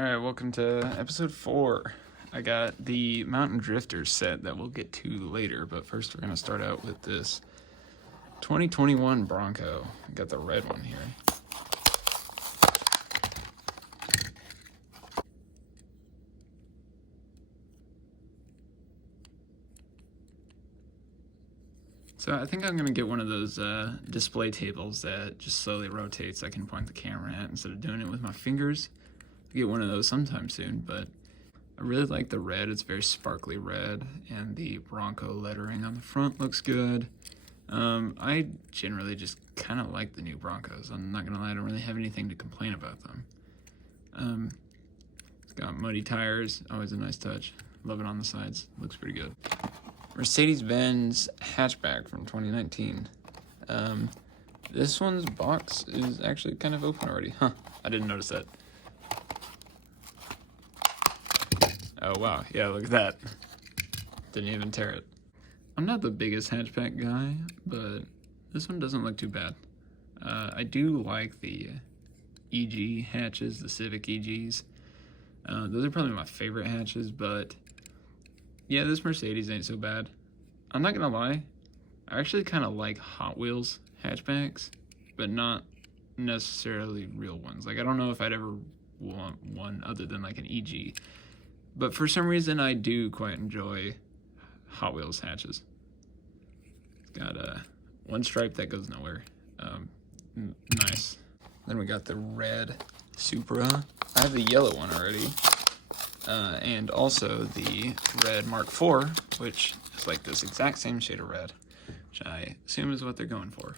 Alright, welcome to episode 4. I got the Mountain Drifter set that we'll get to later, but first we're going to start out with this 2021 Bronco. I got the red one here. So I think I'm going to get one of those display tables that just slowly rotates. I can point the camera at instead of doing it with my fingers. I'll get one of those sometime soon, but I really like the red. It's very sparkly red, and the Bronco lettering on the front looks good. I generally just kind of like the new Broncos. I'm not going to lie, I don't really have anything to complain about them. It's got muddy tires, always a nice touch. Love it on the sides, looks pretty good. Mercedes-Benz hatchback from 2019. This one's box is actually kind of open already. Huh, I didn't notice that. Oh wow, yeah, look at that. Didn't even tear it. I'm not the biggest hatchback guy, but this one doesn't look too bad. I do like the EG hatches, the Civic EGs. Those are probably my favorite hatches, but yeah, this Mercedes ain't so bad. I'm not gonna lie, I actually kind of like Hot Wheels hatchbacks, but not necessarily real ones. Like, I don't know if I'd ever want one other than like an EG. But for some reason, I do quite enjoy Hot Wheels hatches. It's got one stripe that goes nowhere. Nice. Then we got the red Supra. I have the yellow one already. And also the red Mark IV, which is like this exact same shade of red, which I assume is what they're going for.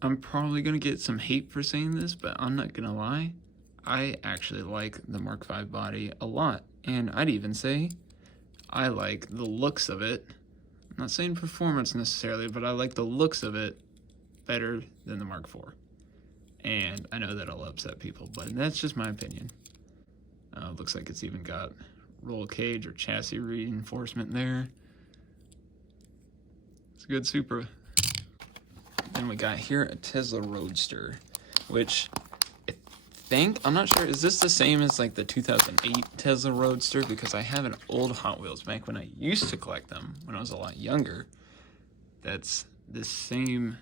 I'm probably going to get some hate for saying this, but I'm not going to lie. I actually like the Mark V body a lot, and I'd even say I like the looks of it. I'm not saying performance necessarily, but I like the looks of it better than the Mark IV. And I know that'll upset people, but that's just my opinion. Looks like it's even got roll cage or chassis reinforcement there. It's a good Supra. Then we got here a Tesla Roadster, which I'm not sure, is this the same as like the 2008 Tesla Roadster? Because I have an old Hot Wheels back when I used to collect them when I was a lot younger. That's the same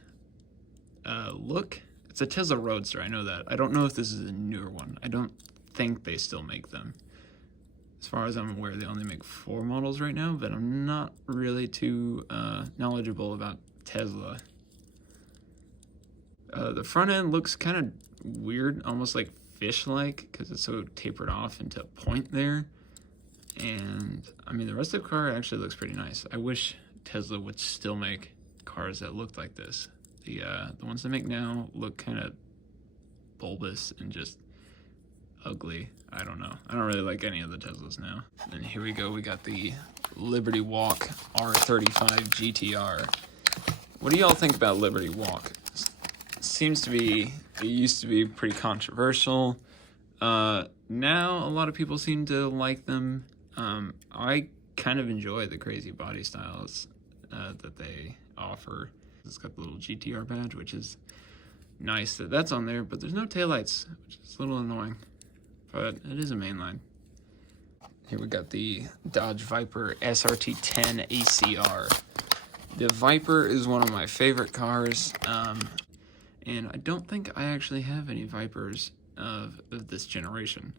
look. It's a Tesla Roadster, I know that. I don't know if this is a newer one. I don't think they still make them. As far as I'm aware, they only make 4 models right now, but I'm not really too knowledgeable about Tesla. The front end looks kind of weird, almost like fish-like, because it's so tapered off into a point there. And I mean, the rest of the car actually looks pretty nice. I wish Tesla would still make cars that looked like this. The ones they make now look kind of bulbous and just ugly. I don't know. I don't really like any of the Teslas now. And here we go. We got the Liberty Walk R35 GTR. What do y'all think about Liberty Walk? It used to be pretty controversial. Now a lot of people seem to like them. I kind of enjoy the crazy body styles that they offer. It's got the little GTR badge, which is nice that that's on there, but there's no taillights, which is a little annoying, but it is a mainline. Here we got the Dodge Viper SRT10 ACR. The Viper is one of my favorite cars. And I don't think I actually have any Vipers of this generation.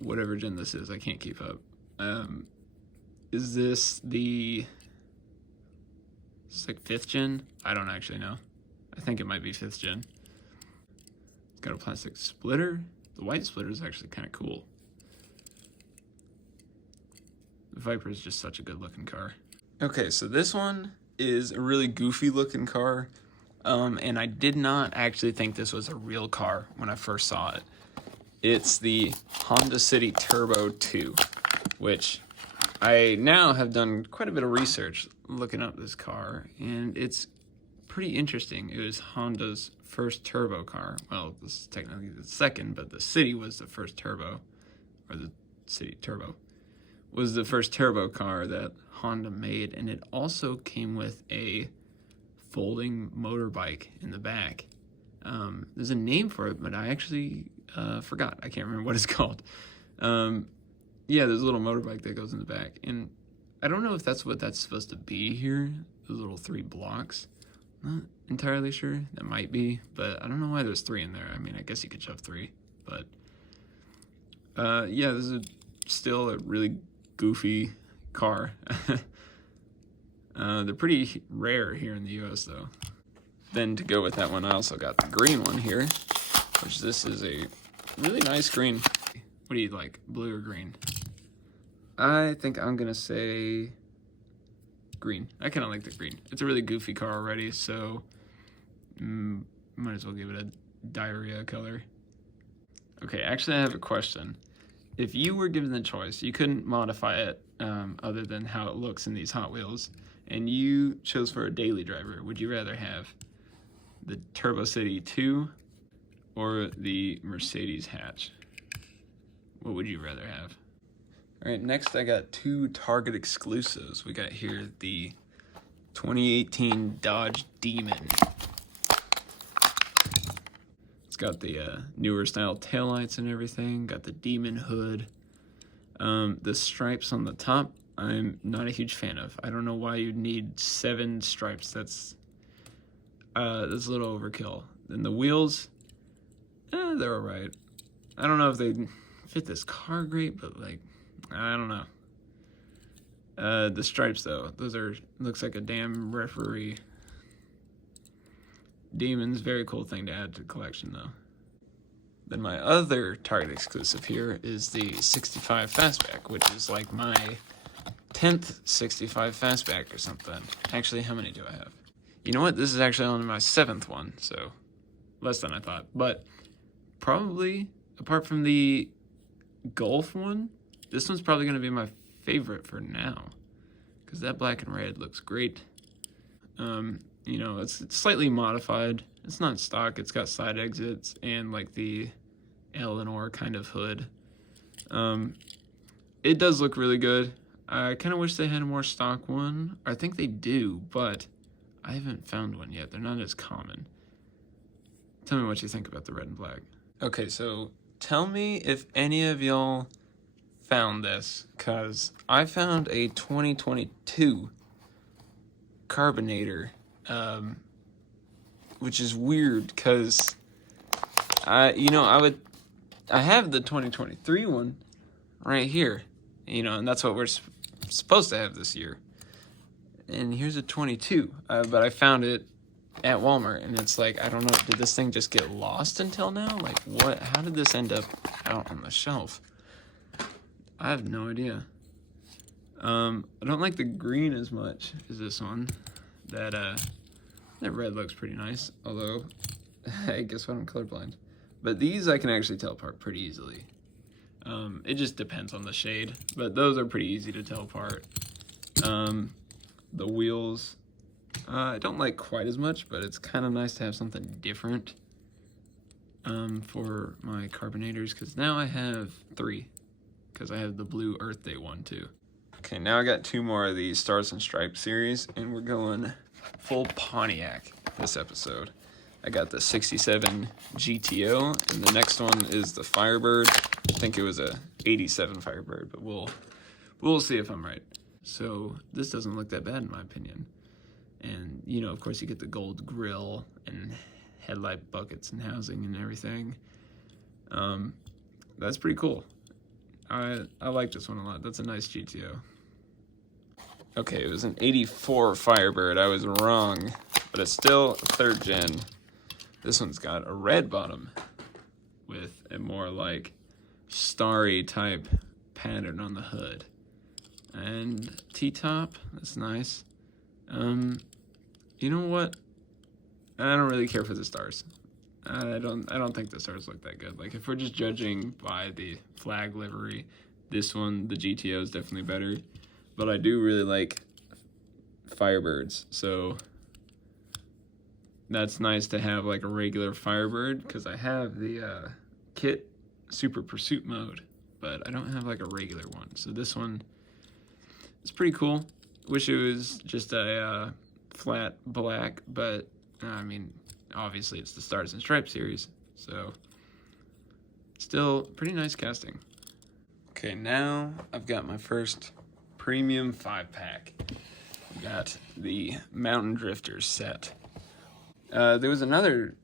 Whatever gen this is, I can't keep up. Is this it's like 5th gen? I don't actually know. I think it might be 5th gen. It's got a plastic splitter. The white splitter is actually kind of cool. The Viper is just such a good looking car. Okay, so this one is a really goofy looking car. And I did not actually think this was a real car when I first saw it. It's the Honda City Turbo 2, which I now have done quite a bit of research looking up this car, and it's pretty interesting. It was Honda's first turbo car. Well, this is technically the second, but the City was the first turbo, or the City Turbo was the first turbo car that Honda made, and it also came with a folding motorbike in the back. There's a name for it, but I actually Forgot. I can't remember what it's called. Yeah, there's a little motorbike that goes in the back. And I don't know if that's what that's supposed to be here. Those little 3 blocks. Not entirely sure. That might be. But I don't know why there's 3 in there. I mean, I guess you could shove 3. But, yeah, this is still a really goofy car. They're pretty rare here in the US, though. Then to go with that one, I also got the green one here, which this is a really nice green. What do you like, blue or green? I think I'm gonna say green. I kind of like the green. It's a really goofy car already, so might as well give it a diarrhea color. Okay, actually I have a question. If you were given the choice, you couldn't modify it other than how it looks in these Hot Wheels, and you chose for a daily driver, would you rather have the Turbo City 2 or the Mercedes hatch? What would you rather have? All right, next I got 2 Target exclusives. We got here the 2018 Dodge Demon. It's got the newer style taillights and everything, got the Demon hood. The stripes on the top, I'm not a huge fan of. I don't know why you'd need 7 stripes. That's a little overkill. And the wheels, they're alright. I don't know if they fit this car great, but like, I don't know. The stripes though, those are, looks like a damn referee. Demons, very cool thing to add to the collection though. Then my other Target exclusive here is the 65 Fastback, which is like my 10th 65 Fastback or something. Actually, how many do I have? You know what? This is actually only my 7th one, so less than I thought. But probably, apart from the Golf one, this one's probably going to be my favorite for now, because that black and red looks great. You know, it's slightly modified. It's not stock. It's got side exits and like the Eleanor kind of hood. It does look really good. I kind of wish they had a more stock one. I think they do, but I haven't found one yet. They're not as common. Tell me what you think about the red and black. Okay, so tell me if any of y'all found this, because I found a 2022 Carbonator, which is weird, because I have the 2023 one right here, you know, and that's what we're supposed to have this year. And here's a 22, but I found it at Walmart, and it's like, I don't know, did this thing just get lost until now? Like, what? How did this end up out on the shelf? I have no idea. I don't like the green as much as this one. That red looks pretty nice, although, I guess what, I'm colorblind. But these I can actually tell apart pretty easily. It just depends on the shade, but those are pretty easy to tell apart. The wheels, I don't like quite as much, but it's kind of nice to have something different for my Carbonators, because now I have 3, because I have the blue Earth Day one too. Okay, now I got 2 more of the Stars and Stripes series, and we're going full Pontiac this episode. I got the 67 GTO, and the next one is the Firebird. I think it was a 87 Firebird, but we'll see if I'm right. So this doesn't look that bad in my opinion. And, you know, of course you get the gold grille and headlight buckets and housing and everything. That's pretty cool. I like this one a lot. That's a nice GTO. Okay, it was an 84 Firebird. I was wrong, but it's still 3rd gen. This one's got a red bottom with a more like starry type pattern on the hood. And T-top, that's nice. You know what? I don't really care for the stars. I don't think the stars look that good. Like, if we're just judging by the flag livery, this one, the GTO, is definitely better. But I do really like Firebirds, so that's nice to have like a regular Firebird, because I have the kit Super Pursuit mode, but I don't have like a regular one. So this one is pretty cool. Wish it was just a flat black, but I mean, obviously it's the Stars and Stripes series, so Still pretty nice casting. Okay, now I've got my first premium 5-pack. We got the Mountain Drifters set. There was another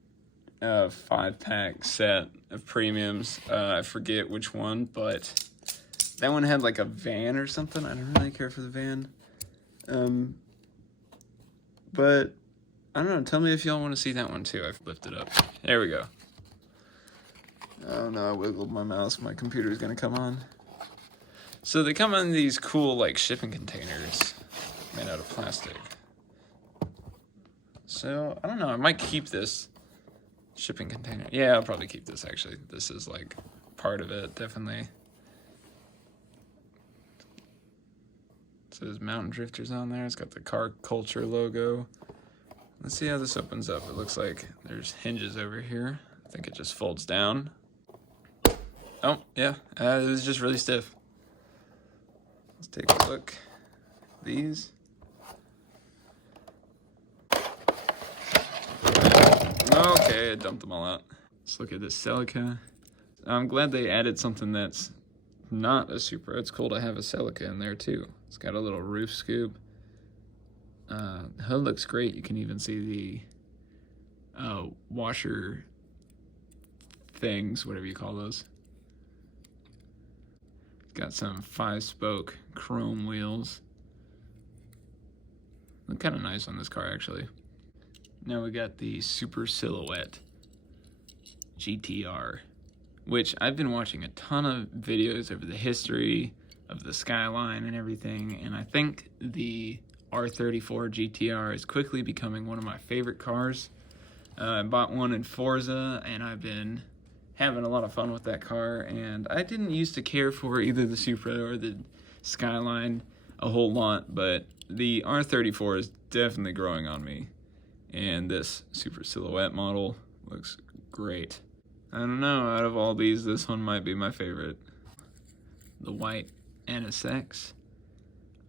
5-pack set of premiums. I forget which one, but that one had like a van or something. I don't really care for the van. But I don't know. Tell me if y'all want to see that one too. I've lifted up. There we go. Oh no, I wiggled my mouse. My computer's gonna come on. So they come in these cool like shipping containers made out of plastic. So I don't know. I might keep this shipping container. Yeah, I'll probably keep this actually. This is like part of it, definitely. It says Mountain Drifters on there. It's got the car culture logo. Let's see how this opens up. It looks like there's hinges over here. I think it just folds down. Oh, yeah. It was just really stiff. Let's take a look. These. Okay, I dumped them all out. Let's look at this Celica. I'm glad they added something that's not a Supra. It's cool to have a Celica in there too. It's got a little roof scoop. The hood looks great. You can even see the washer things, whatever you call those. Got some 5-spoke chrome wheels. Look kind of nice on this car, actually. Now we got the Super Silhouette GTR, which I've been watching a ton of videos over the history of the Skyline and everything, and I think the R34 GTR is quickly becoming one of my favorite cars. I bought one in Forza, and I've been having a lot of fun with that car, and I didn't used to care for either the Supra or the Skyline a whole lot, but the R34 is definitely growing on me, and this Super Silhouette model looks great. I don't know, out of all these, this one might be my favorite. The white NSX.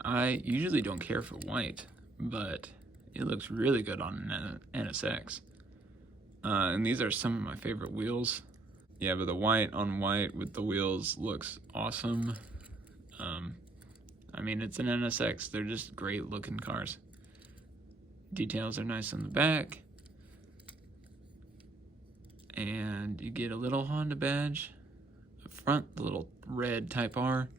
I usually don't care for white, but it looks really good on an NSX. And these are some of my favorite wheels. Yeah, but the white on white with the wheels looks awesome. I mean, it's an NSX. They're just great looking cars. Details are nice on the back. And you get a little Honda badge up front, the little red Type R.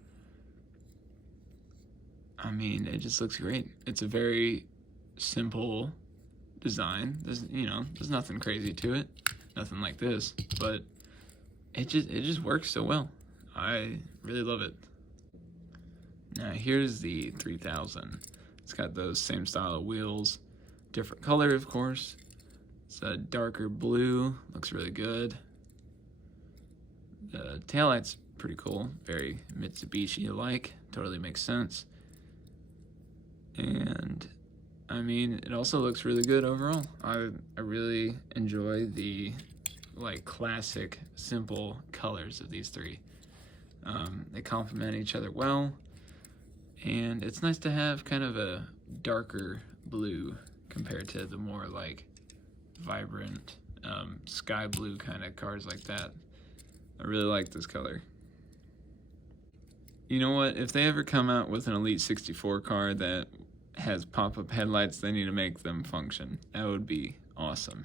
I mean, it just looks great. It's a very simple design. There's nothing crazy to it. Nothing like this, but it just works so well. I really love it. Now here's the 3000. It's got those same style of wheels, different color of course. It's a darker blue, looks really good. The taillight's pretty cool, very Mitsubishi-like, totally makes sense. And I mean, it also looks really good overall. I really enjoy the like classic, simple colors of these three. They complement each other well, and it's nice to have kind of a darker blue compared to the more like vibrant sky blue kind of cars like that. I really like this color. You know what? If they ever come out with an Elite 64 car that has pop-up headlights, they need to make them function. That would be awesome.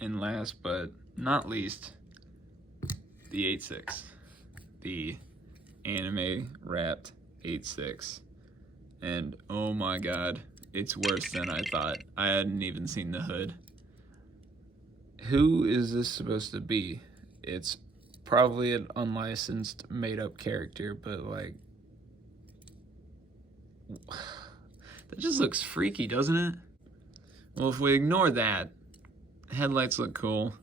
And last but not least, the 86. The anime wrapped 86. And oh my god, it's worse than I thought. I hadn't even seen the hood. Who is this supposed to be? It's probably an unlicensed, made-up character, but like, that just looks freaky, doesn't it? Well, if we ignore that, headlights look cool.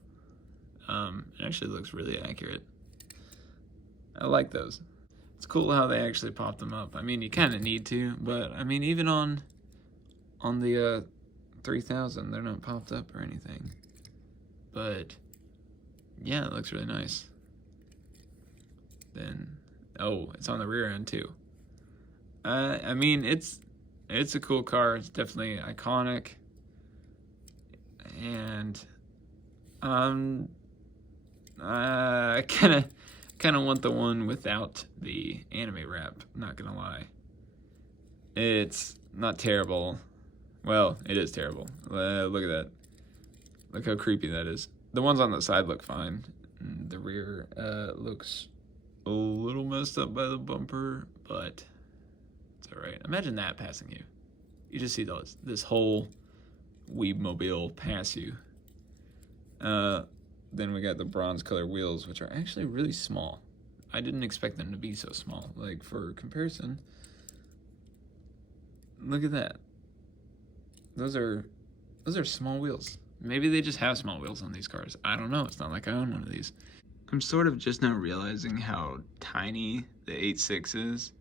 It actually looks really accurate. I like those. It's cool how they actually pop them up. I mean, you kind of need to, but I mean, even on the 3000, they're not popped up or anything. But yeah, it looks really nice. Then, oh, it's on the rear end too. I mean, it's a cool car. It's definitely iconic. And I kind of want the one without the anime wrap, not gonna lie. It's not terrible. Well, it is terrible. Look at that. Look how creepy that is. The ones on the side look fine. The rear looks a little messed up by the bumper, but it's alright. Imagine that passing you. You just see this whole Weebmobile pass you. Then we got the bronze color wheels, which are actually really small. I didn't expect them to be so small. Like, for comparison, look at that. Those are small wheels. Maybe they just have small wheels on these cars. I don't know. It's not like I own one of these. I'm sort of just now realizing how tiny the 86 is.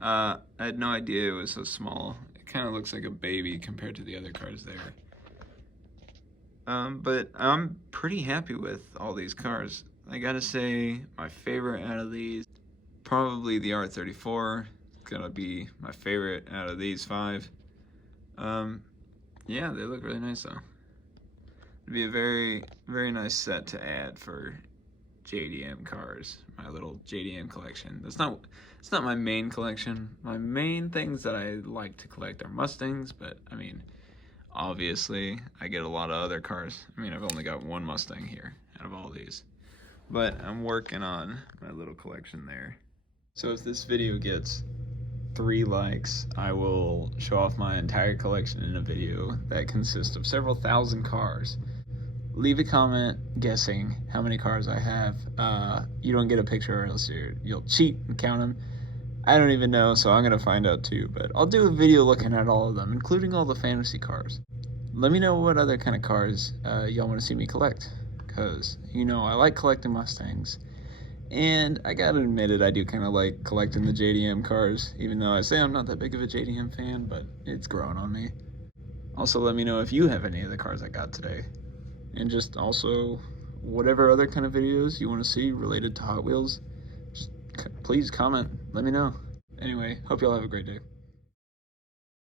I had no idea it was so small. It kind of looks like a baby compared to the other cars there. But I'm pretty happy with all these cars. I gotta say, my favorite out of these, probably the R34. It's gonna be my favorite out of these 5. Yeah, they look really nice though. It'd be a very, very nice set to add for JDM cars, my little JDM collection. It's not my main collection. My main things that I like to collect are Mustangs, but I mean, obviously, I get a lot of other cars. I mean, I've only got one Mustang here out of all these. But I'm working on my little collection there. So if this video gets 3 likes, I will show off my entire collection in a video that consists of several thousand cars. Leave a comment guessing how many cars I have. You don't get a picture or else you'll cheat and count them. I don't even know, so I'm going to find out too. But I'll do a video looking at all of them, including all the fantasy cars. Let me know what other kind of cars y'all want to see me collect. Because, you know, I like collecting Mustangs. And I gotta admit it, I do kind of like collecting the JDM cars. Even though I say I'm not that big of a JDM fan, but it's growing on me. Also, let me know if you have any of the cars I got today. And just also, whatever other kind of videos you want to see related to Hot Wheels, just please comment, let me know. Anyway, hope y'all have a great day.